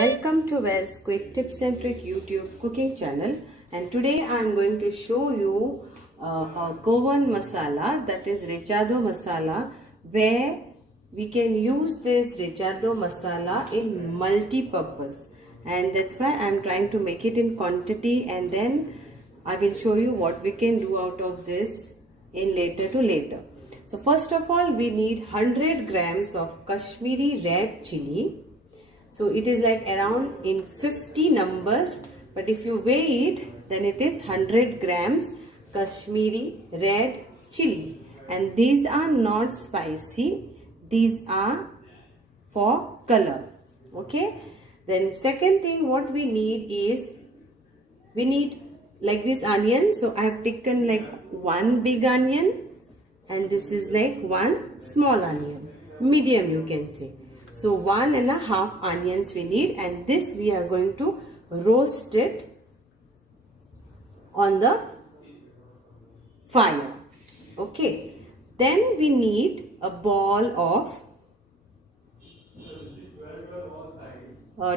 Welcome to Wells Quick Tips and Trick YouTube cooking channel, and today I am going to show you a Goan masala, that is Rechado masala, where we can use this Rechado masala in multi-purpose, and that's why I am trying to make it in quantity, and then I will show you what we can do out of this in later. So first of all, we need 100 grams of Kashmiri red chili. So it is like around in 50 numbers, but if you weigh it, then it is 100 grams Kashmiri red chili. And these are not spicy, these are for color. Okay. Then second thing what we need is, we need like this onion. So I have taken like one big onion, and this is like one small onion, medium you can say. So 1.5 onions we need, and this we are going to roast it on the fire. Okay. Then we need a ball of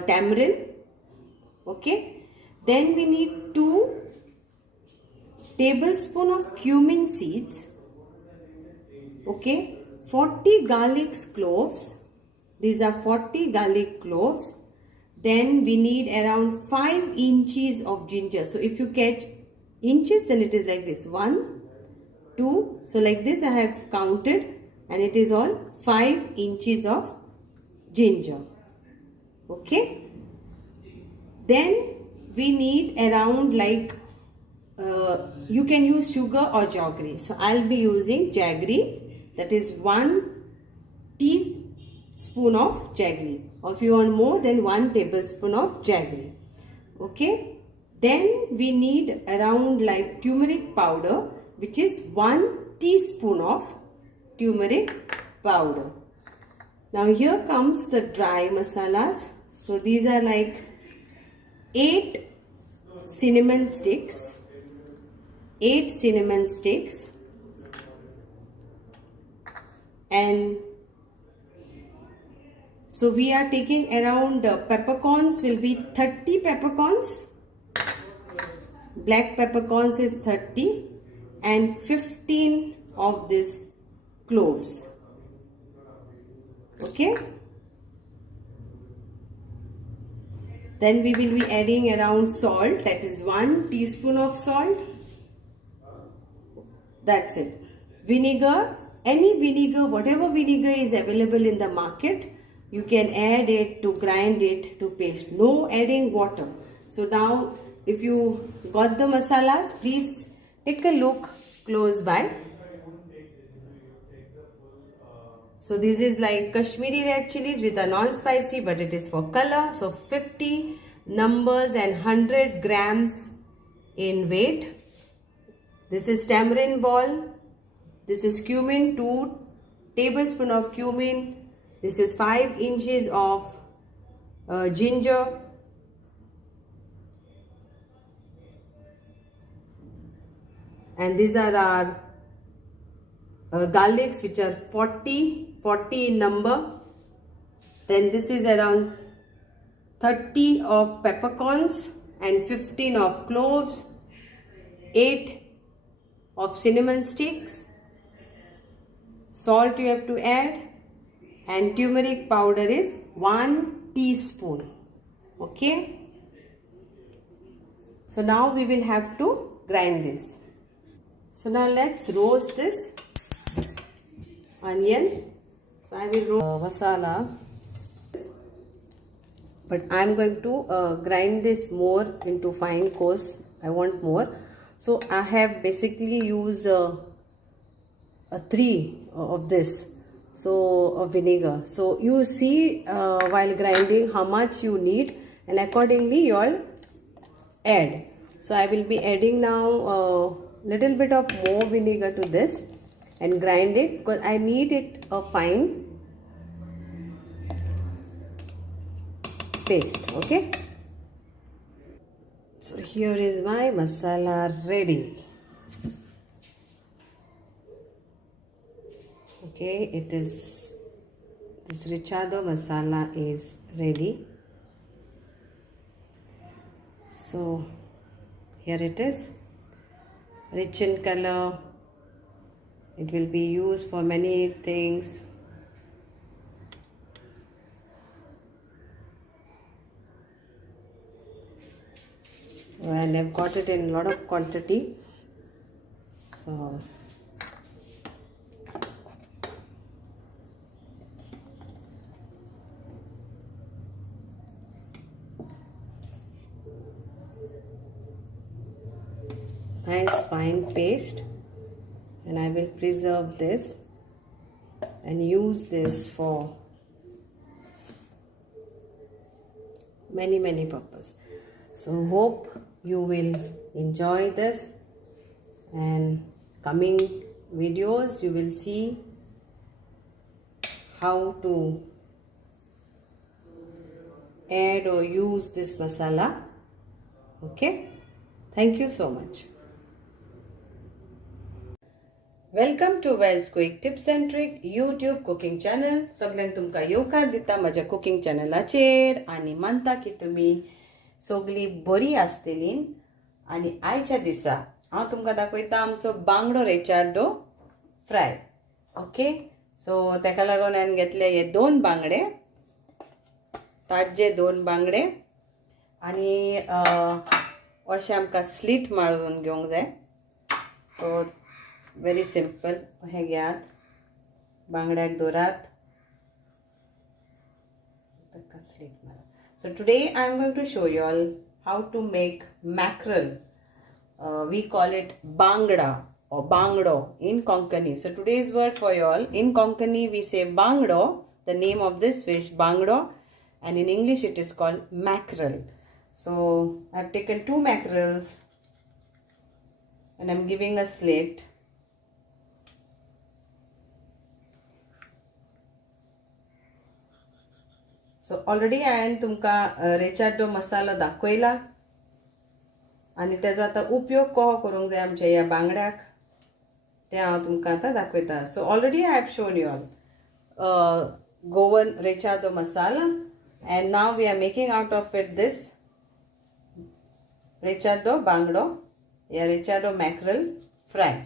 tamarind. Okay. Then we need 2 tablespoons of cumin seeds. Okay. 40 garlic cloves. These are 40 garlic cloves. Then we need around 5 inches of ginger. So if you catch inches, then it is like this. 1, 2. So like this I have counted, and it is all 5 inches of ginger. Okay. Then we need around like, you can use sugar or jaggery. So I'll be using jaggery. That is 1 teaspoon of jaggery, or if you want more, then 1 tablespoon of jaggery. Okay. Then we need around like turmeric powder, which is 1 teaspoon of turmeric powder. Now here comes the dry masalas. So these are like 8 cinnamon sticks, and so we are taking around peppercorns will be 30 peppercorns. Black peppercorns is 30, and 15 of these cloves. Okay. Then we will be adding around salt, that is 1 teaspoon of salt. That's it. Vinegar, any vinegar, whatever vinegar is available in the market, you can add it to grind it to paste. No adding water. So now if you got the masalas, please take a look close by. So this is like Kashmiri red chilies with a non-spicy, but it is for color. So 50 numbers and 100 grams in weight. This is tamarind ball. This is cumin, 2 tablespoons of cumin. This is 5 inches of ginger. And these are our garlics, which are 40 in number. Then this is around 30 of peppercorns and 15 of cloves, 8 of cinnamon sticks. Salt you have to add, and turmeric powder is 1 teaspoon. Okay. So now we will have to grind this. So now let's roast this onion. So I will roast masala, but I am going to grind this more into fine coarse. I want more. So I have basically used 3 of this. So of vinegar. So you see while grinding how much you need, and accordingly you all add. So I will be adding now little bit of more vinegar to this and grind it, because I need it a fine paste. Okay. So here is my masala ready. Okay, it is, this Rechado masala is ready. So here it is, rich in color. It will be used for many things. So, and I've got it in a lot of quantity. So nice fine paste, and I will preserve this and use this for many purposes. So hope you will enjoy this, and coming videos you will see how to add or use this masala. Okay, thank you so much. Welcome to Wells Quick Tips and Trick YouTube cooking channel. सगळ्यांक तुमका येवकार दिता माझ्या cooking चॅनलाचेर आणि मानता की तुम्ही सगळी बरी आसतली. आणि आयच्या दिसा हांव तुमका दाखयता आमचो बांगडो रेचार्डो फ्राय. ओके, सो तेका लागून हांवें घेतले हे 2 बांगडे, ताजे 2 बांगडे, आणि अशें आमकां स्लीट मारून घेवंक जाय. सो very simple. हे घेयात, बांगड्याक दोरात, ताका स्लीट मारा. So today I am going to show you all how to make mackerel. We call it bangda or bangdo in Konkani. So today's word for you all, in Konkani we say bangdo, the name of this fish bangdo, and in English it is called mackerel. So I have taken 2 mackerels and I am giving a slate. So already हांवें तुमकां रेचार्डो मसालो दाखयला, आनी तेजो आतां उपयोग कहो करूंक जाय आमच्या ह्या बांगड्याक तें हांव तुमकां आतां दाखयता. So already I have shown you all Goan recheado masala, and now we are making out of it this recheado bangdo या recheado mackerel fry.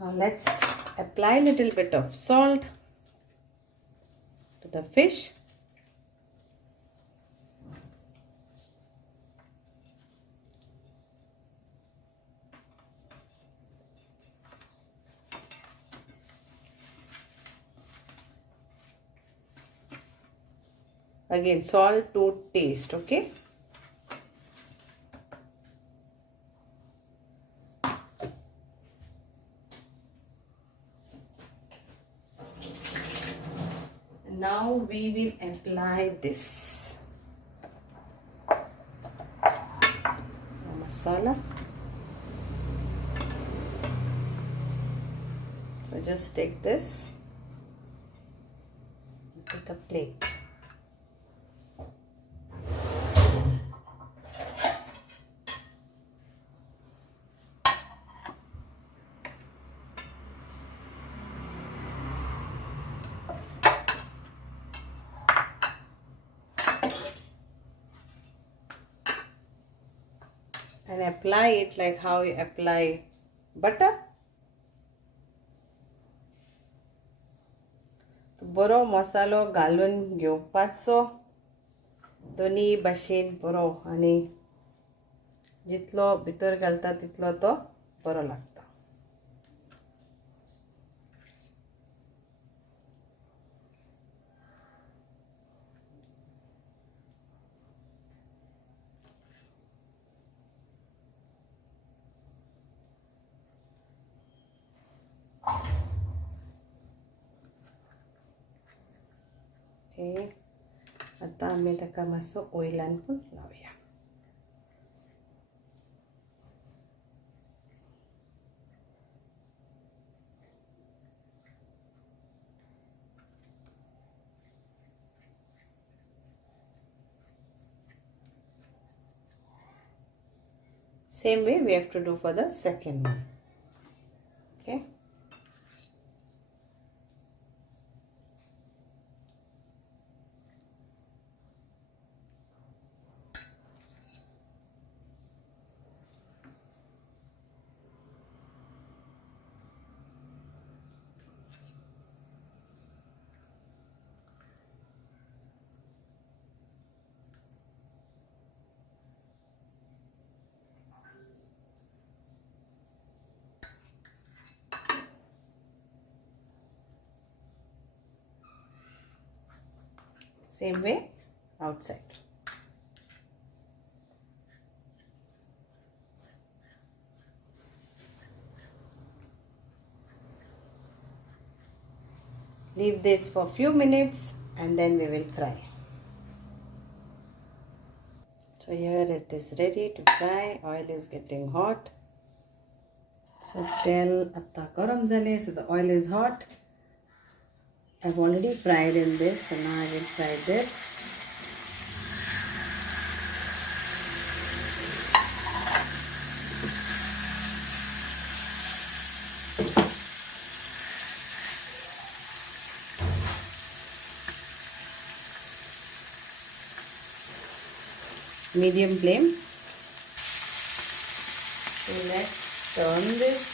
Now let's apply a little bit of salt to the fish. Again, salt to taste, okay? Now we will apply this masala. So just take this, take a plate. And apply it like how you apply butter. बरो मसालो घालून घेवपाचो दोनी भाशेन बरो, आनी जितलो भितर घालता तितलो तो बरो लागता. ओके, आता आमी ताका मातसो ऑयलान पण लावया. Same way we have to do for the second one. Okay. Same way outside. Leave this for few minutes and then we will fry. So here it is ready to fry. Oil is getting hot. So tel atta garam zale. So the oil is hot. I've already fried in this. So now I will fry this. Medium flame. So let's turn this.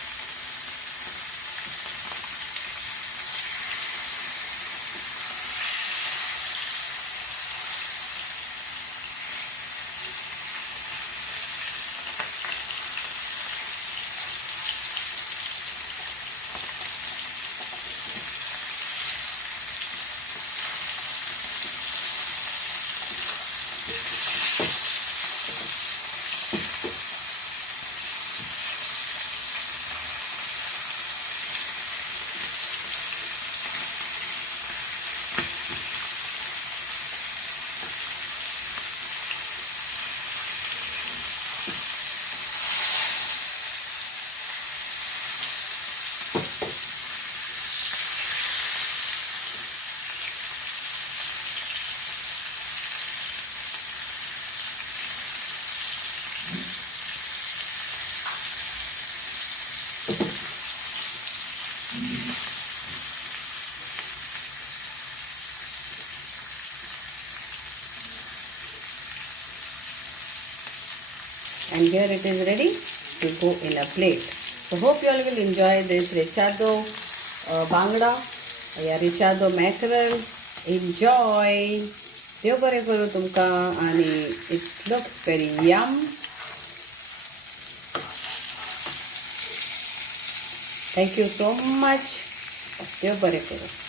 And here it is ready to go in a plate. So hope you all will enjoy this rechado bangda or rechado mackerel. Enjoy. देव बरें करूं तुमकां आणि it looks very yum. Thank you so much. देव बरें करूं.